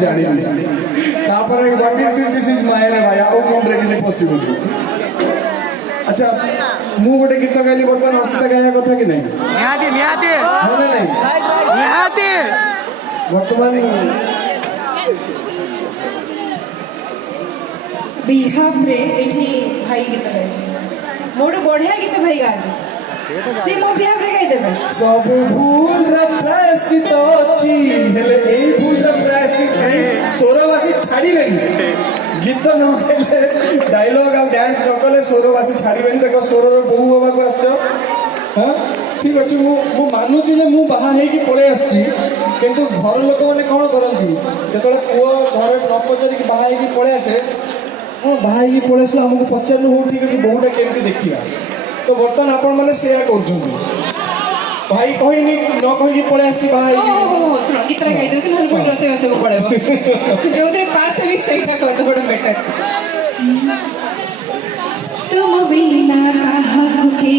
जानी तापर what is this is my रे भाई ओ कोन रे किसी पॉसिबल अच्छा मु गोटे गीत गाइली बर्तमान अर्चिता गाया कथा कि नहीं निहाती निहाती है ना नहीं निहाती वर्तमान बिहाव रे एठी भाई गीत गाइले मोड बढ़िया गीत भाई गाइले से मो बिहाव रे गाइ देबे सब भूल रे प्रायश्चित अछि हेले एई भूल रे प्रायश्चित नहीं सोरवासी छाड़ी लेनी गीत न गाइले डायलॉग आ डांस न कले सोरवासी छाड़ी लेनी देखो सोरर बहु बाबा को आछो हां ठीक अछि मु मानुची जे मु बाहा हेकी पळे आछी किंतु घर लोक माने कोन करंती जेतले पुओ घर न पचारी कि बाहा हेकी पळे आसे हां बाहा हेकी पळे आसला हमको पचारनु हो ठीक अछि बहुटा केमती देखिया तो बर्तमान आपण माने सेया करछुंती भाई कहनी न कहि पळे आसी भाई ओ सुनो गीत रे गाइ दे सुनो कोन रसे वसे को पड़ेबो जो ते पास भी सहीटा कर तो बड़ा बेटर तुम बिना कहा के